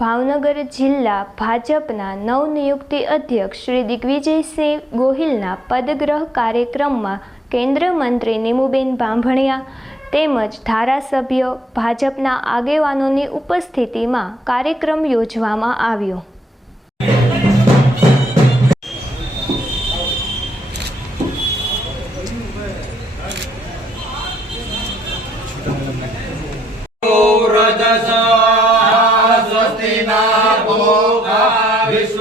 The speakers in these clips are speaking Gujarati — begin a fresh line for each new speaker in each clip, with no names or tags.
ભાવનગર જિલ્લા ભાજપના નવનિયુક્તિ અધ્યક્ષ શ્રી દિગ્વિજયસિંહ ગોહિલના પદગ્રહ કાર્યક્રમમાં કેન્દ્ર મંત્રી નીમુબેન બાંભણિયા તેમજ ધારાસભ્યો ભાજપના આગેવાનોની ઉપસ્થિતિમાં કાર્યક્રમ યોજવામાં આવ્યો.
ભારત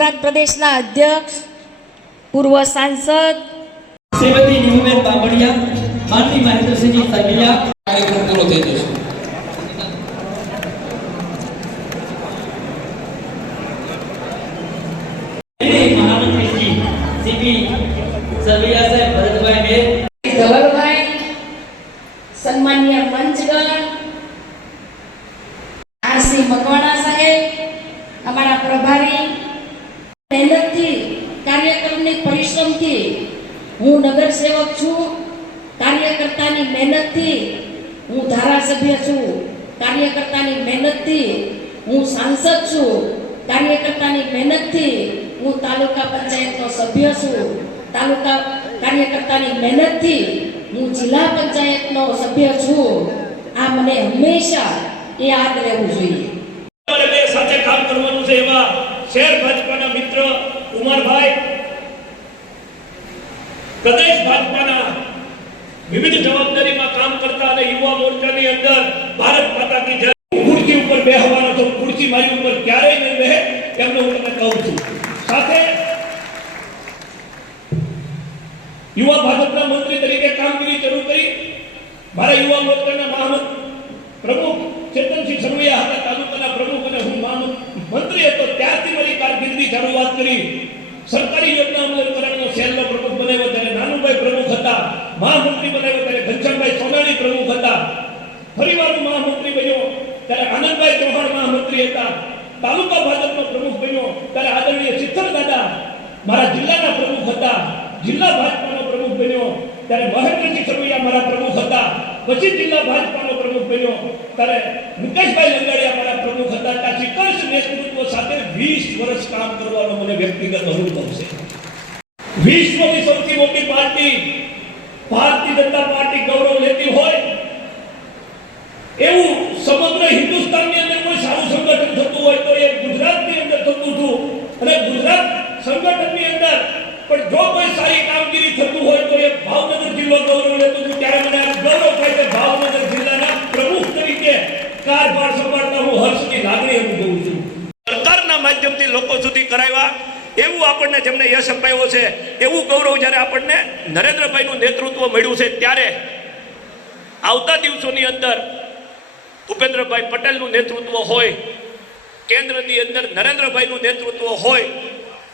ગુજરાત પ્રદેશના અધ્યક્ષ પૂર્વ સાંસદ.
શ્રીમતી નીમુબેન બામણિયા માનની મહેન્દ્રસિંહજી તગડિયા
કાર્યક્રમ પૂરો થઈ જશે.
હું નગરસેવક છું, કાર્યકર્તાની મહેનતથી હું ધારાસભ્ય છું, કાર્યકર્તાની મહેનતથી હું સાંસદ છું, કાર્યકર્તાની મહેનતથી હું તાલુકા પંચાયતનો સભ્ય છું, તાલુકા કાર્યકર્તાની મહેનતથી હું જિલ્લા પંચાયતનો સભ્ય છું. આ મને હંમેશા યાદ રહેવું જોઈએ.
સાથે કામ કરવાનું છે એવા શહેર ભાજપાના મિત્ર કુમારભાઈ પ્રદેશ ભાજપાના વિવિધ જવાબદારીમાં કામ કરતા અને યુવા મોરચાની અંદર ભારત માતા કી જય. ખુરશી ઉપર બેહવાનો તો ખુરશી મારી ઉપર ક્યારેય નહીં બેહે એમને હું તમને કહું છું. સાથે યુવા ભાજપના મંત્રી તરીકે કામગીરી શરૂ કરી. મારા યુવા મોરચાના મહામંત્રી પ્રમુખ ચેતનસિંહ સરવૈયા હતા તાલુકાના પ્રમુખ અને હું મહામંત્રી મંત્રી હતો ત્યારથી મારી કારકિર્દી શરૂઆત કરી. સરકારી યોજના અમલીકરણનો સેલનો પ્રમુખ બનાવ્યો ત્યારે નાનુભાઈ પ્રમુખ હતા મહામંત્રી બનાવ્યો ત્યારે ઘનશ્યામભાઈ સોનાણી પ્રમુખ હતા. ફરીવાર મહામંત્રી બન્યો ત્યારે આનંદભાઈ ચૌહાણ મહામંત્રી હતા. તાલુકા ભાજપનો પ્રમુખ બન્યો ત્યારે આદરણીય સિત્તર દાદા મારા જિલ્લાના પ્રમુખ હતા. જિલ્લા ભાજપાનો પ્રમુખ બન્યો ત્યારે મહેન્દ્રસિંહ સરવૈયા મારા પ્રમુખ હતા. પછી જિલ્લા ભાજપાનો પ્રમુખ બન્યો ત્યારે મુકેશભાઈ લંગાડિયા મારા પ્રમુખ હતા. ત્યાં શ્રીકૃષ્ણ નેતૃત્વ સાથે વીસ વર્ષ કામ કરવાનો મને વ્યક્તિગત અનુભવ છે. વિશ્વની સૌથી મોટી પાર્ટી ભારતીય જનતા પાર્ટી ગૌરવ લેતી હોય, એવું સમગ્ર હિન્દુસ્તાનની અંદર કોઈ સારું સંગઠન થતું હોય તો એ ગુજરાતની અંદર થતું હતું અને ગુજરાત સંગઠનની અંદર પણ જો કોઈ સારી કામગીરી થતું હોય તો એ ભાવનગર જિલ્લો ગૌરવ લેતો હતું. ત્યારે મને આ ગૌરવ થાય કે ભાવનગર જિલ્લાના પ્રમુખ તરીકે કારભાર સંભાળતા હું હર્ષની લાગણી અનુભવું છું. સરકારના માધ્યમથી લોકો સુધી કરાવ્યા. એવું આપણને જેમને યશ અપાયો છે એવું ગૌરવ જ્યારે આપણને નરેન્દ્રભાઈનું નેતૃત્વ મળ્યું છે ત્યારે આવતા દિવસોની અંદર ભૂપેન્દ્રભાઈ પટેલનું નેતૃત્વ હોય કેન્દ્રની અંદર નરેન્દ્રભાઈનું નેતૃત્વ હોય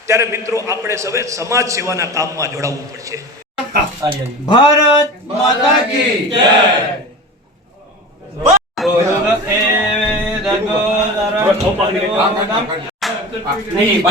ત્યારે મિત્રો આપણે સૌએ સમાજ સેવાના કામમાં જોડાવવું પડશે.
ભારત માતા કી જય. नहीं